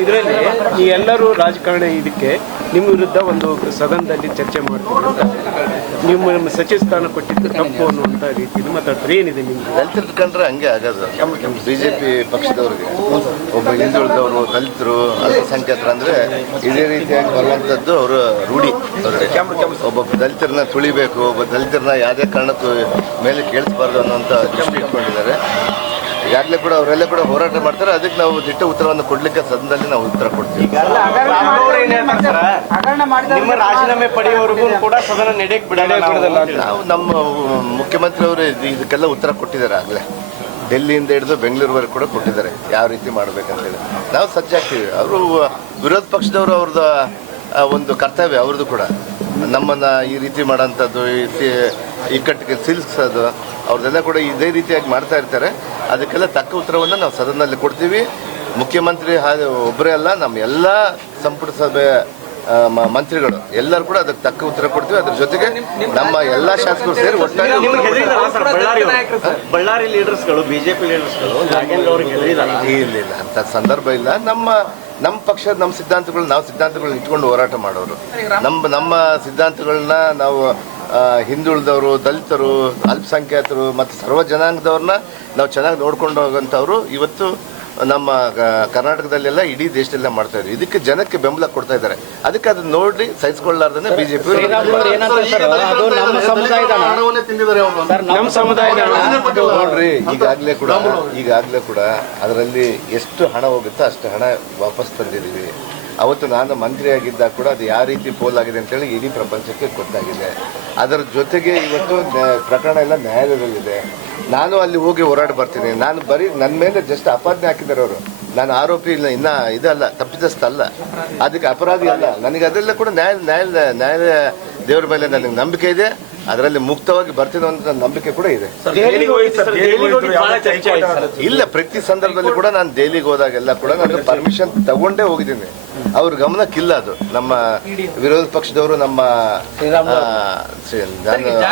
ಇದರಲ್ಲಿ ಈ ಎಲ್ಲರೂ ರಾಜಕಾರಣ ಇದಕ್ಕೆ ನಿಮ್ಮ ವಿರುದ್ಧ ಒಂದು ಸದನದಲ್ಲಿ ಚರ್ಚೆ ಮಾಡ್ತಾರೆ. ನಿಮ್ಮ ಸಚಿವ ಸ್ಥಾನ ಕೊಟ್ಟಿದ್ದು ತಪ್ಪು ಅನ್ನುವಂಥ ರೀತಿಯಲ್ಲಿ ಮಾತಾಡ್ತಾರೆ. ಏನಿದೆ ನಿಮ್ಗೆ? ದಲಿತರು ಕಂಡ್ರೆ ಹಂಗೆ ಆಗೋದು. ಬಿಜೆಪಿ ಪಕ್ಷದವ್ರಿಗೆ ಒಬ್ಬ ಹಿಂದುಳಿದವರು, ದಲಿತರು, ಅಲ್ಪಸಂಖ್ಯಾತರು ಅಂದರೆ ಇದೇ ರೀತಿಯಾಗಿ ಬರುವಂಥದ್ದು ಅವರು ರೂಢಿ. ಒಬ್ಬ ದಲಿತರನ್ನ ತುಳಿಬೇಕು, ಒಬ್ಬ ದಲಿತರನ್ನ ಯಾವುದೇ ಕಾರಣಕ್ಕೂ ಮೇಲೆ ಕೇಳಿಸಬಾರ್ದು ಅನ್ನೋಂಥ ದೃಷ್ಟಿ ಇಟ್ಕೊಂಡಿದ್ದಾರೆ. ಈಗಾಗಲೇ ಕೂಡ ಅವರೆಲ್ಲ ಕೂಡ ಹೋರಾಟ ಮಾಡ್ತಾರೆ. ಅದಕ್ಕೆ ನಾವು ದಿಟ್ಟ ಉತ್ತರವನ್ನು ಕೊಡ್ಲಿಕ್ಕೆ ಸದನದಲ್ಲಿ ನಾವು ಉತ್ತರ ಕೊಡ್ತೀವಿ. ರಾಜೀನಾಮೆ ಪಡೆಯುವವರೆಗೂ ಕೂಡ ಸದನ ನಡೆಯಕ್ಕೆ ಬಿಡೋದಿಲ್ಲ. ನಾವು ನಮ್ಮ ಮುಖ್ಯಮಂತ್ರಿ ಅವರು ಇದಕ್ಕೆಲ್ಲ ಉತ್ತರ ಕೊಟ್ಟಿದ್ದಾರೆ. ಆಗಲೇ ಡೆಲ್ಲಿಯಿಂದ ಹಿಡಿದು ಬೆಂಗಳೂರುವರೆಗೂ ಕೂಡ ಕೊಟ್ಟಿದ್ದಾರೆ ಯಾವ ರೀತಿ ಮಾಡಬೇಕಂತೇಳಿ. ನಾವು ಸಜ್ಜಾಗ್ತೀವಿ. ಅವರು ವಿರೋಧ ಪಕ್ಷದವರು ಅವ್ರದ್ದು ಒಂದು ಕರ್ತವ್ಯ ಅವ್ರದ್ದು ಕೂಡ ನಮ್ಮನ್ನು ಈ ರೀತಿ ಮಾಡೋಂಥದ್ದು, ಇಕ್ಕಟ್ಟಿಗೆ ಸಿಲ್ಕಿಸೋದು ಅವ್ರದ್ದೆಲ್ಲ ಕೂಡ ಇದೇ ರೀತಿಯಾಗಿ ಮಾಡ್ತಾ ಇರ್ತಾರೆ. ಅದಕ್ಕೆಲ್ಲ ತಕ್ಕ ಉತ್ತರವನ್ನು ನಾವು ಸದನದಲ್ಲಿ ಕೊಡ್ತೀವಿ. ಮುಖ್ಯಮಂತ್ರಿ ಒಬ್ಬರೇ ಅಲ್ಲ, ನಮ್ಮ ಎಲ್ಲ ಸಂಪುಟ ಸಭೆ ಮಂತ್ರಿಗಳು ಎಲ್ಲರೂ ಕೂಡ ಅದಕ್ಕೆ ತಕ್ಕ ಉತ್ತರ ಕೊಡ್ತೀವಿ. ಅದ್ರ ಜೊತೆಗೆ ನಮ್ಮ ಎಲ್ಲ ಶಾಸಕರು ಸೇರಿ ಒಟ್ಟಾಗಿ ಬಳ್ಳಾರಿ ಲೀಡರ್ಸ್ಗಳು, ಬಿಜೆಪಿ ಲೀಡರ್ಸ್ಗಳು ಇಲ್ಲ ಅಂತ ಸಂದರ್ಭ ಇಲ್ಲ. ನಮ್ಮ ಪಕ್ಷ ನಮ್ಮ ಸಿದ್ಧಾಂತಗಳನ್ನ ಇಟ್ಕೊಂಡು ಹೋರಾಟ ಮಾಡೋರು. ನಮ್ಮ ಸಿದ್ಧಾಂತಗಳನ್ನ ನಾವು ಹಿಂದುಳಿದವರು, ದಲಿತರು, ಅಲ್ಪಸಂಖ್ಯಾತರು ಮತ್ತು ಸರ್ವ ಜನಾಂಗದವ್ರನ್ನ ನಾವು ಚೆನ್ನಾಗಿ ನೋಡ್ಕೊಂಡು ಹೋಗೋಂಥವ್ರು ಇವತ್ತು ನಮ್ಮ ಕರ್ನಾಟಕದಲ್ಲೆಲ್ಲ ಇಡೀ ದೇಶದಲ್ಲ ಮಾಡ್ತಾ ಇದ್ದಾರೆ. ಇದಕ್ಕೆ ಜನಕ್ಕೆ ಬೆಂಬಲ ಕೊಡ್ತಾ ಇದ್ದಾರೆ. ಅದಕ್ಕೆ ಅದನ್ನ ನೋಡಿ ಸಹಿಸಿಕೊಳ್ಳಾರ್ದೇ ಬಿಜೆಪಿ ನೋಡ್ರಿ ಈಗಾಗಲೇ ಕೂಡ ಅದರಲ್ಲಿ ಎಷ್ಟು ಹಣ ಹೋಗುತ್ತೋ ಅಷ್ಟು ಹಣ ವಾಪಸ್ ತಂದಿದ್ದೀವಿ. ಅವತ್ತು ನಾನು ಮಂತ್ರಿಯಾಗಿದ್ದಾಗ ಕೂಡ ಅದು ಯಾವ ರೀತಿ ಪೋಲ್ ಆಗಿದೆ ಅಂತೇಳಿ ಇಡೀ ಪ್ರಪಂಚಕ್ಕೆ ಗೊತ್ತಾಗಿದೆ. ಅದರ ಜೊತೆಗೆ ಇವತ್ತು ಪ್ರಕರಣ ಎಲ್ಲ ನ್ಯಾಯಾಲಯದಲ್ಲಿದೆ. ನಾನು ಅಲ್ಲಿ ಹೋಗಿ ಹೋರಾಡಿ ಬರ್ತೀನಿ. ನಾನು ಬರೀ ನನ್ನ ಮೇಲೆ ಜಸ್ಟ್ ಅಪಾದನೆ ಹಾಕಿದ್ದಾರೆ ಅವರು. ನಾನು ಆರೋಪಿ ಇಲ್ಲ, ಇನ್ನ ಇದಲ್ಲ, ತಪ್ಪಿತಸ್ಥ ಅಲ್ಲ, ಅದಕ್ಕೆ ಅಪರಾಧಿ ಅಲ್ಲ. ನನಗೆ ಅದೆಲ್ಲ ಕೂಡ ನ್ಯಾಯಾಲಯ ದೇವರ ಮೇಲೆ ನನಗೆ ನಂಬಿಕೆ ಇದೆ. ಅದರಲ್ಲಿ ಮುಕ್ತವಾಗಿ ಬರ್ತೀನಿ ಅಂತ ನಂಬಿಕೆ ಕೂಡ ಇದೆ. ಇಲ್ಲ, ಪ್ರತಿ ಸಂದರ್ಭದಲ್ಲಿ ಕೂಡ ನಾನು ದೆಹಲಿಗೆ ಹೋದಾಗೆಲ್ಲ ಕೂಡ ನಾನು ಪರ್ಮಿಷನ್ ತಗೊಂಡೇ ಹೋಗಿದ್ದೀನಿ. ಅವ್ರ ಗಮನಕ್ಕಿಲ್ಲ ಅದು. ನಮ್ಮ ವಿರೋಧ ಪಕ್ಷದವರು, ನಮ್ಮ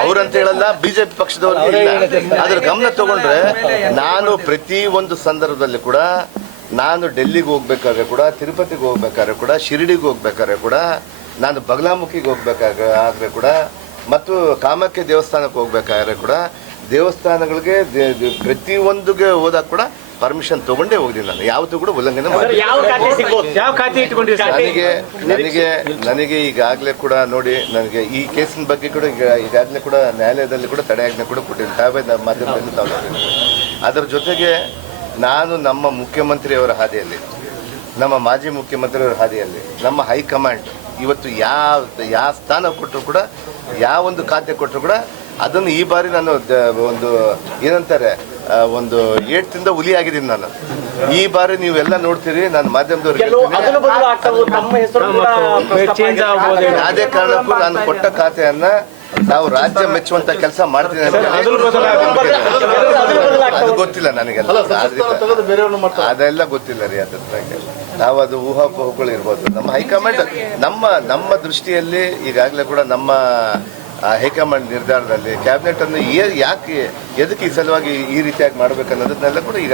ಅವ್ರಂತ ಹೇಳಲ್ಲ, ಬಿಜೆಪಿ ಪಕ್ಷದವ್ರು ಇಲ್ಲ. ಅದ್ರ ಗಮನ ತಗೊಂಡ್ರೆ ನಾನು ಪ್ರತಿ ಒಂದು ಸಂದರ್ಭದಲ್ಲಿ ಕೂಡ ನಾನು ಡೆಲ್ಲಿಗೆ ಹೋಗ್ಬೇಕಾದ್ರೆ ಕೂಡ, ತಿರುಪತಿಗೆ ಹೋಗ್ಬೇಕಾದ್ರೆ ಕೂಡ, ಶಿರಡಿಗೆ ಹೋಗ್ಬೇಕಾದ್ರೆ ಕೂಡ, ನಾನು ಬಗಲಾಮುಖಿಗೆ ಹೋಗ್ಬೇಕಾದ್ರೆ ಕೂಡ, ಮತ್ತು ಕಾಮಾಖ್ಯ ದೇವಸ್ಥಾನಕ್ಕೆ ಹೋಗ್ಬೇಕಾದ್ರೆ ಕೂಡ, ದೇವಸ್ಥಾನಗಳಿಗೆ ಪ್ರತಿಯೊಂದುಗೆ ಹೋದಾಗ ಕೂಡ ಪರ್ಮಿಷನ್ ತಗೊಂಡೇ ಹೋಗಿದ್ದೀನಿ. ನಾನು ಯಾವತ್ತೂ ಕೂಡ ಉಲ್ಲಂಘನೆ ಮಾಡಿ. ನನಗೆ ಈಗಾಗಲೇ ಕೂಡ ನೋಡಿ, ನನಗೆ ಈ ಕೇಸಿನ ಬಗ್ಗೆ ಕೂಡ ಈಗಾಗಲೇ ಕೂಡ ನ್ಯಾಯಾಲಯದಲ್ಲಿ ಕೂಡ ತಡೆಯಾಜ್ಞೆ ಕೂಡ ಕೊಟ್ಟಿದ್ದೀನಿ. ತಾವೇ ಮಾಧ್ಯಮದಲ್ಲಿ ತಾವು ನೋಡಿದ್ದೀನಿ. ಅದರ ಜೊತೆಗೆ ನಾನು ನಮ್ಮ ಮುಖ್ಯಮಂತ್ರಿಯವರ ಹಾದಿಯಲ್ಲಿ, ನಮ್ಮ ಮಾಜಿ ಮುಖ್ಯಮಂತ್ರಿಯವರ ಹಾದಿಯಲ್ಲಿ, ನಮ್ಮ ಹೈಕಮಾಂಡ್ ಇವತ್ತು ಯಾವ ಸ್ಥಾನ ಕೊಟ್ಟರು ಕೂಡ, ಯಾವ ಒಂದು ಖಾತೆ ಕೊಟ್ಟರು ಕೂಡ ಅದನ್ನು ಈ ಬಾರಿ ನಾನು ಒಂದು ಏನಂತಾರೆ, ಒಂದು ಏಟ್ದಿಂದ ಹುಲಿ ಆಗಿದ್ದೀನಿ ನಾನು. ಈ ಬಾರಿ ನೀವೆಲ್ಲ ನೋಡ್ತೀರಿ, ನಾನು ಮಾಧ್ಯಮದವ್ರಿಗೆ ಯಾವುದೇ ಕಾರಣಕ್ಕೂ ನಾನು ಕೊಟ್ಟ ಖಾತೆಯನ್ನ ನಾವು ರಾಜ್ಯ ಮೆಚ್ಚುವಂತ ಕೆಲಸ ಮಾಡ್ತೀನಿ ಅಂತ ಅದು ಗೊತ್ತಿಲ್ಲ ನನಗೆಲ್ಲ. ಅದೆಲ್ಲ ಗೊತ್ತಿಲ್ಲ ರೀ. ಅದ್ರ ನಾವು ಅದು ಊಹಾಪೋಹಗಳು ಇರ್ಬೋದು. ನಮ್ಮ ಹೈಕಮಾಂಡ್ ನಮ್ಮ ದೃಷ್ಟಿಯಲ್ಲಿ ಈಗಾಗಲೇ ಕೂಡ ನಮ್ಮ ಹೈಕಮಾಂಡ್ ನಿರ್ಧಾರದಲ್ಲಿ ಕ್ಯಾಬಿನೆಟ್ ಅನ್ನು ಎದಕ್ಕೆ ಈ ಸಲುವಾಗಿ ಈ ರೀತಿಯಾಗಿ ಮಾಡ್ಬೇಕನ್ನೋದನ್ನೆಲ್ಲ ಕೂಡ ಈಗ